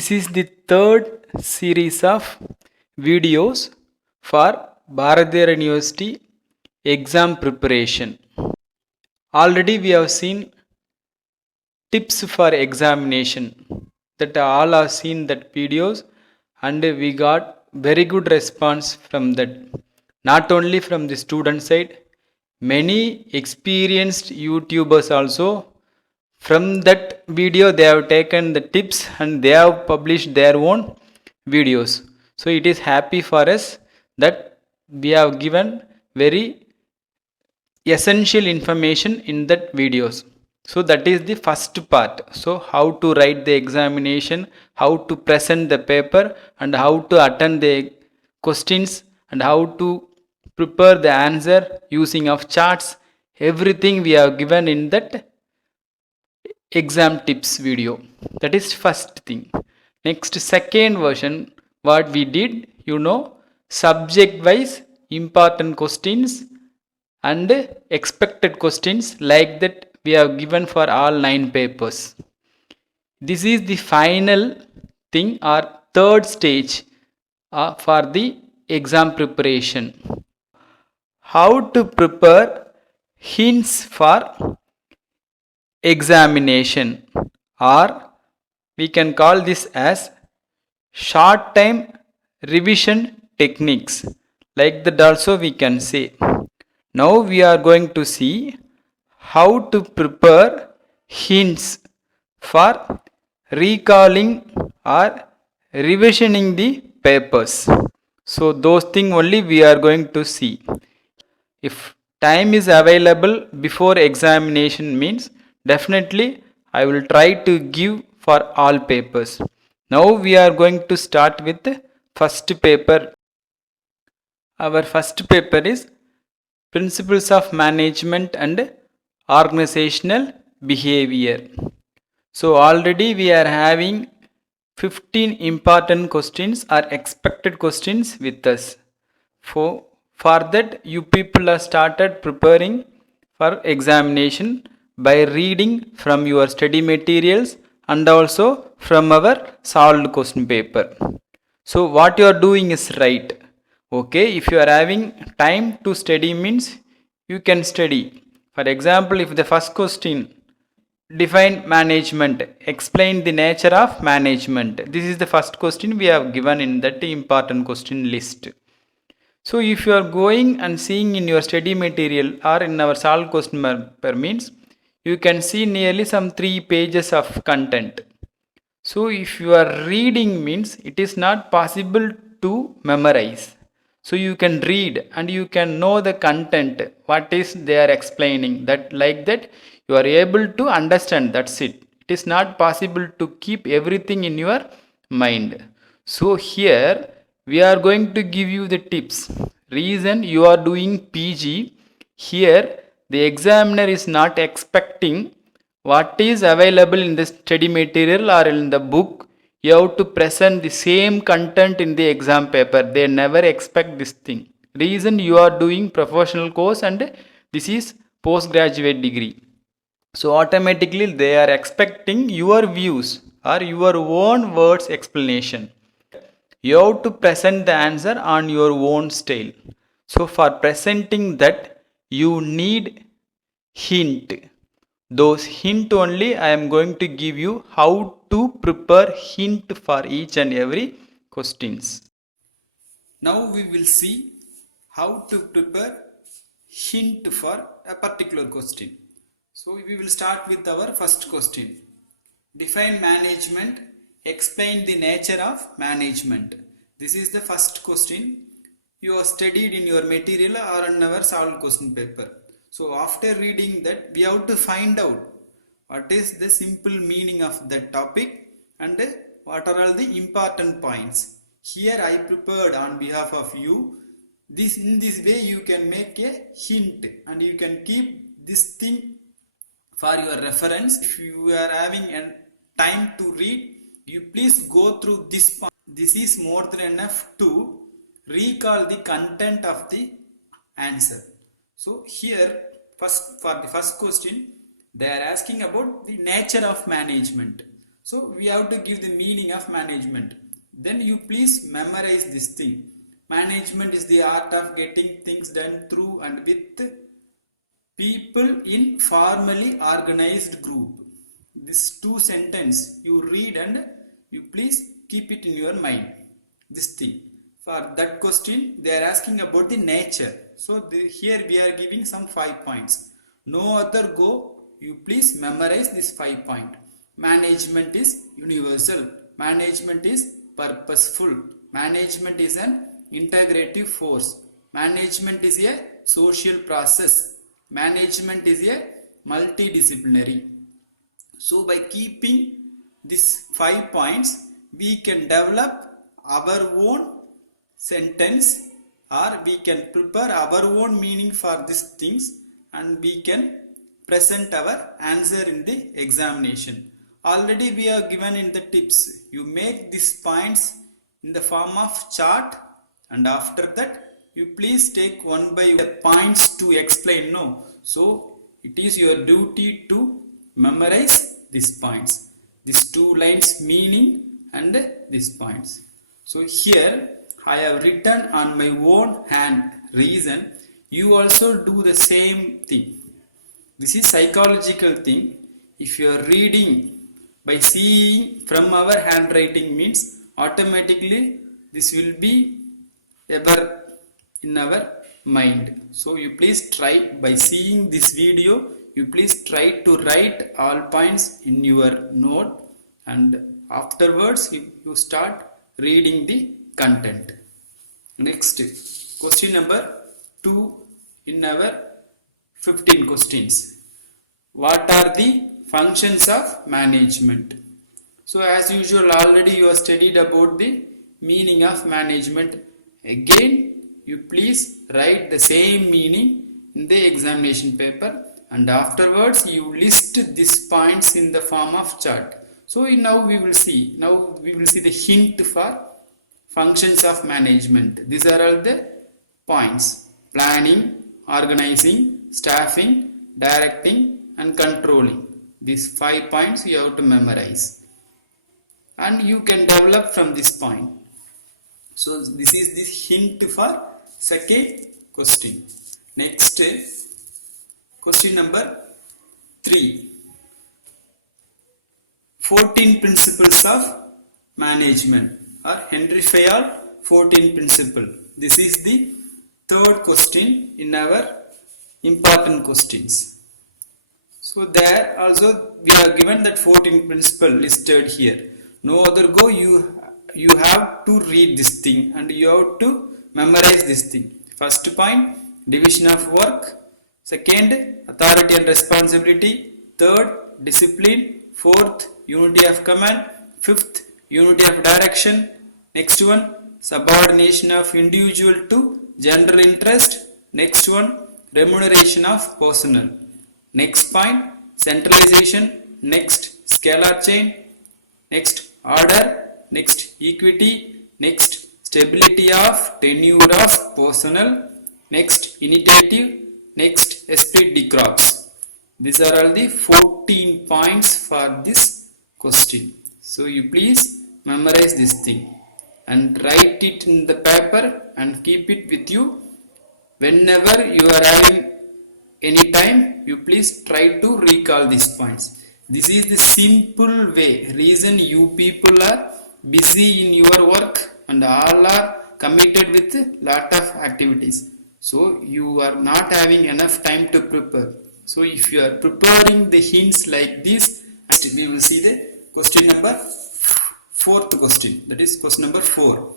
This is the third series of videos for Bharatiyar University exam preparation. Already we have seen tips for examination, that all have seen that videos and we got very good response from that. Not only from the student side, many experienced YouTubers also from that video they have taken the tips and they have published their own videos. So it is happy for us that we have given very essential information in that videos. So that is the first part. So how to write the examination, how to present the paper, and how to attend the questions, and how to prepare the answer using of charts, everything we have given in that exam tips video. That is first thing. Next, second version, what we did, subject wise important questions and expected questions, like that we have given for all 9 papers. This is the final thing or third stage for the exam preparation. How to prepare hints for examination, or we can call this as short time revision techniques, like that also we can say. Now we are going to see how to prepare hints for recalling or revisioning the papers. So those things only we are going to see. If time is available before examination means, definitely I will try to give for all papers. Now we are going to start with the first paper. Our first paper is Principles of Management and Organizational Behavior. So already we are having 15 important questions or expected questions with us. For that, you people have started preparing for examination by reading from your study materials and also from our solved question paper. So what you are doing is right. Okay, if you are having time to study means you can study. For example, if the first question, define management, explain the nature of management. This is the first question we have given in that important question list. So if you are going and seeing in your study material or in our solved question paper means, you can see nearly some 3 pages of content. So if you are reading means, it is not possible to memorize. So you can read and you can know the content, what is they are explaining, that like that you are able to understand, that's it. It is not possible to keep everything in your mind. So here we are going to give you the tips. Reason you are doing PG, here the examiner is not expecting what is available in the study material or in the book. You have to present the same content in the exam paper. They never expect this thing. Reason you are doing professional course and this is postgraduate degree. So automatically they are expecting your views or your own words explanation. You have to present the answer on your own style. So for presenting that, you need hint. Those hint only I am going to give you how to prepare hint for each and every questions. Now we will see how to prepare hint for a particular question. So we will start with our first question. Define management, explain the nature of management. This is the first question you have studied in your material or in our solved question paper. So after reading that, we have to find out what is the simple meaning of that topic and what are all the important points. Here I prepared on behalf of you. In this way you can make a hint and you can keep this thing for your reference. If you are having a time to read, you please go through this point. This is more than enough to recall the content of the answer. So here for the first question, they are asking about the nature of management. So we have to give the meaning of management. Then you please memorize this thing. Management is the art of getting things done through and with people in formally organized group. This two sentence you read and you please keep it in your mind. This thing. For that question they are asking about the nature. So here we are giving some 5 points. No other go. You please memorize this 5 point. Management is universal. Management is purposeful. Management is an integrative force. Management is a social process. Management is a multidisciplinary. So by keeping these 5 points, we can develop our own sentence, or we can prepare our own meaning for these things, and we can present our answer in the examination. Already we are given in the tips. You make these points in the form of chart, and after that you please take one by one points to explain. No, so it is your duty to memorize these points, these 2 lines meaning and these points. So here I have written on my own hand reason. You also do the same thing. This is psychological thing. If you are reading by seeing from our handwriting means automatically this will be ever in our mind. So you please try by seeing this video. You please try to write all points in your note, and afterwards you start reading the content. Next, question number 2 in our 15 questions. What are the functions of management? So as usual already you have studied about the meaning of management. Again you please write the same meaning in the examination paper, and afterwards you list these points in the form of chart. So now we will see the hint for functions of management. These are all the points: planning, organizing, staffing, directing and controlling. These 5 points you have to memorize, and you can develop from this point. So this is the hint for second question. Next, question number 3. 14 principles of management, or Henry Fayol 14 principle. This is the third question in our important questions. So there also we are given that 14 principle listed here. No other go. You have to read this thing and you have to memorize this thing. First point, division of work. Second, authority and responsibility. Third, discipline. Fourth, unity of command. Fifth, unity of direction. Next one, subordination of individual to general interest. Next one, remuneration of personnel. Next point, centralization. Next, scalar chain. Next, order. Next, equity. Next, stability of tenure of personnel. Next, initiative. Next, esprit de corps. These are all the 14 points for this question. So you please memorize this thing and write it in the paper and keep it with you. Whenever you are having any time, you please try to recall these points. This is the simple way. Reason you people are busy in your work and all are committed with lot of activities. So you are not having enough time to prepare. So if you are preparing the hints like this, we will see the question number 4th question. That is question number 4.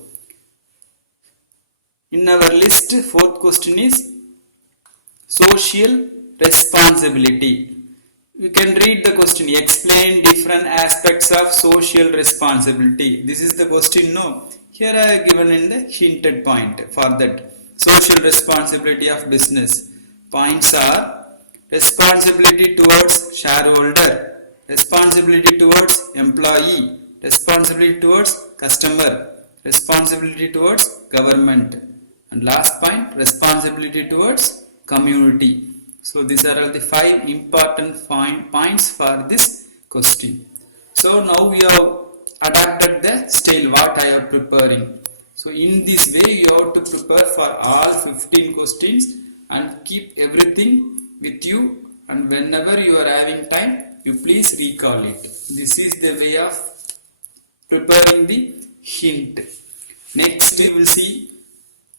In our list, 4th question is social responsibility. You can read the question. Explain different aspects of social responsibility. This is the question. No. Here I have given in the hinted point for that. Social responsibility of business. Points are responsibility towards shareholder, responsibility towards employee, responsibility towards customer, responsibility towards government, and last point, responsibility towards community. So these are all the 5 important points for this question. So now we have adapted the style what I am preparing. So in this way you have to prepare for all 15 questions and keep everything with you, and whenever you are having time you please recall it. This is the way of preparing the hint. Next we will see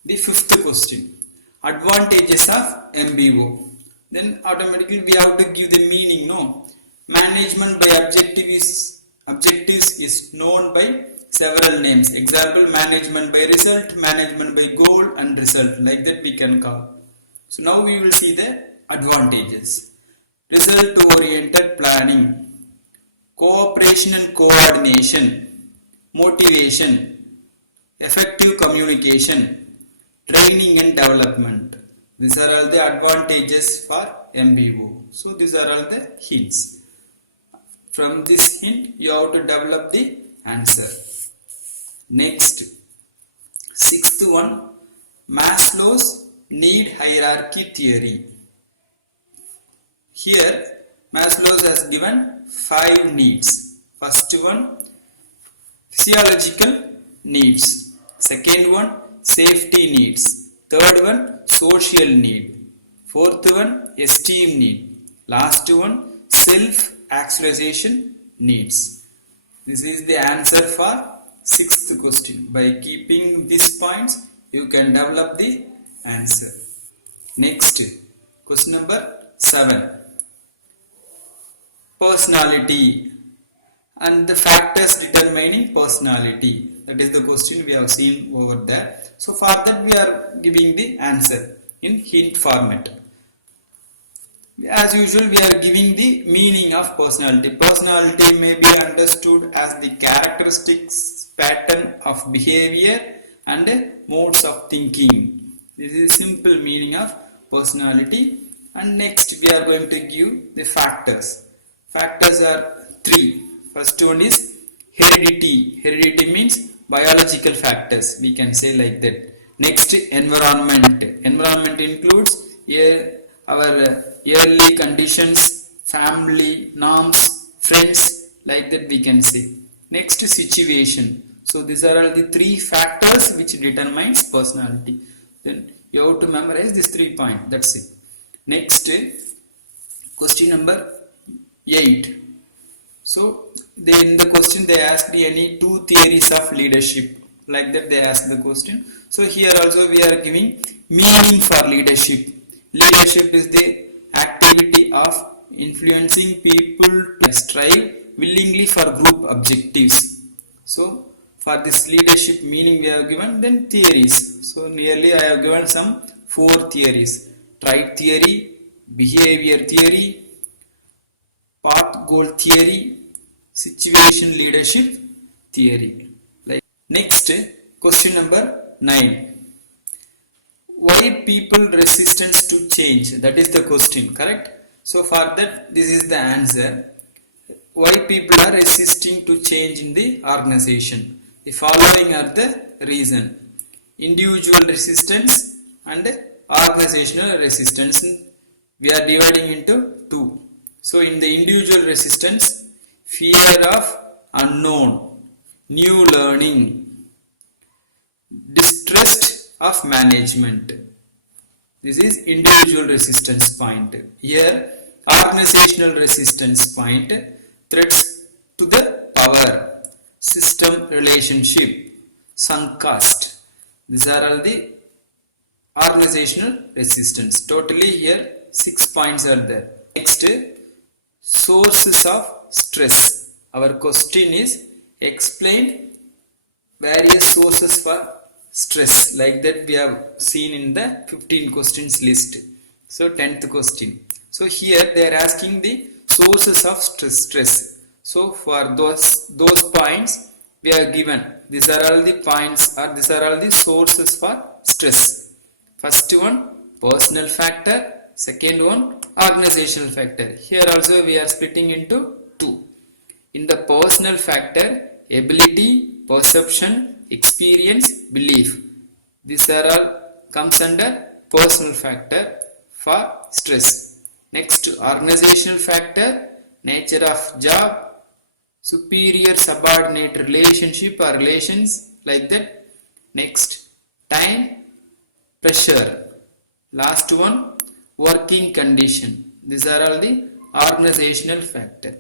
the fifth question, advantages of MBO. Then automatically we have to give the meaning. No, management by objectives is known by several names. Example, management by result, management by goal and result, like that we can call. So now we will see the advantages. Result oriented planning, cooperation and coordination, motivation, effective communication, training and development. These are all the advantages for MBO. So these are all the hints. From this hint you have to develop the answer. Next, sixth one, Maslow's need hierarchy theory. Here Maslow has given 5 needs. First one, physiological needs. Second one, safety needs. Third one, social need. Fourth one, esteem need. Last one, self-actualization needs. This is the answer for sixth question. By keeping these points you can develop the answer. Next, question number 7, personality and the factors determining personality. That is the question we have seen over there. So for that we are giving the answer in hint format. As usual we are giving the meaning of personality. Personality may be understood as the characteristics, pattern of behavior and modes of thinking. This is a simple meaning of personality. And next we are going to give the factors. Factors are 3. First one is heredity. Heredity means biological factors, we can say like that. Next, environment. Environment includes our early conditions, family, norms, friends, like that we can say. Next, situation. So these are all the 3 factors which determines personality. Then you have to memorize these 3 points. That's it. Next, question number 8. So in the question they asked any 2 theories of leadership, like that they asked the question. So here also we are giving meaning for leadership. Leadership is the activity of influencing people to strive willingly for group objectives. So for this leadership meaning we have given. Then theories. So nearly I have given some 4 theories. Right theory, behavior theory, path goal theory, situation leadership theory. Like next, question number 9. Why people resistance to change? That is the question, correct? So for that this is the answer. Why people are resisting to change in the organization? The following are the reason. Individual resistance and organizational resistance. We are dividing into 2. So in the individual resistance, fear of unknown, new learning, distrust of management. This is individual resistance point. Here organizational resistance point, threats to the power, system relationship, sunk cost. These are all the organizational resistance. Totally here 6 points are there. Next, sources of stress. Our question is explain various sources for stress, like that we have seen in the 15 questions list. So 10th question. So here they are asking the sources of stress. So for those points we are given. These are all the points, or these are all the sources for stress. First one, personal factor. Second one, organizational factor. Here also we are splitting into 2. In the personal factor, ability, perception, experience, belief. These are all comes under personal factor for stress. Next, organizational factor, nature of job, superior subordinate relationship or relations like that. Next, time, pressure. Last one, working condition. These are all the organizational factor.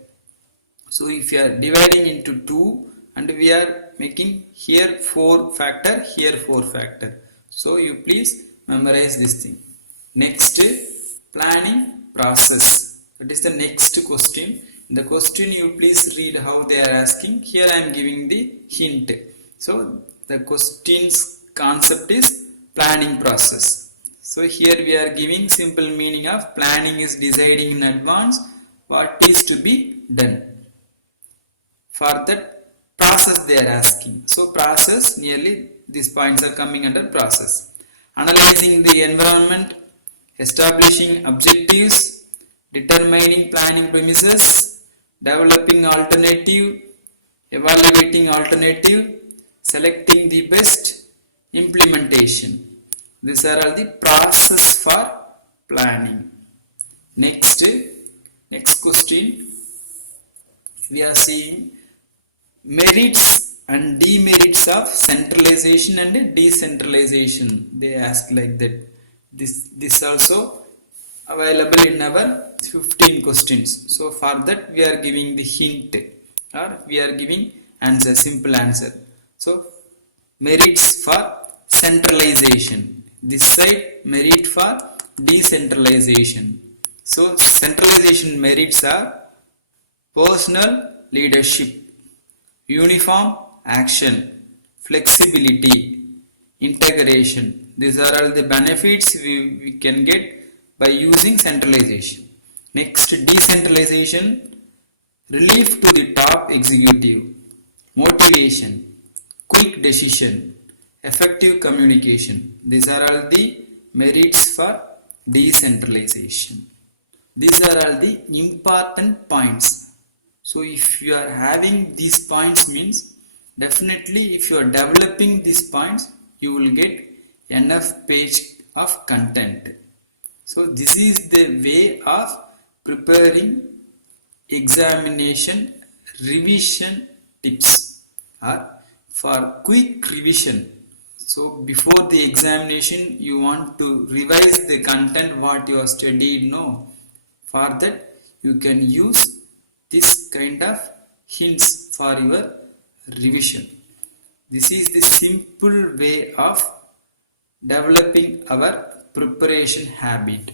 So if you are dividing into two and we are making here 4 factor, here 4 factor. So you please memorize this thing. Next, planning process. That is the next question. In the question you please read how they are asking. Here I am giving the hint. So the question's concept is planning process. So here we are giving simple meaning of planning is deciding in advance what is to be done. For that process they are asking. So process, nearly these points are coming under process. Analyzing the environment, establishing objectives, determining planning premises, developing alternative, evaluating alternative, selecting the best, implementation. These are all the process for planning. Next question, we are seeing merits and demerits of centralization and decentralization. They ask like that. This also available in our 15 questions. So for that we are giving the hint or we are giving answer, simple answer. So merits for centralization. This side merit for decentralization. So centralization merits are personal leadership, uniform action, flexibility, integration. These are all the benefits we can get by using centralization. Next, decentralization, relief to the top executive, motivation, quick decision, effective communication. These are all the merits for decentralization. These are all the important points. So if you are having these points means definitely if you are developing these points you will get enough page of content. So this is the way of preparing examination revision tips or for quick revision. So before the examination you want to revise the content what you have studied. No, for that you can use this kind of hints for your revision. This is the simple way of developing our preparation habit.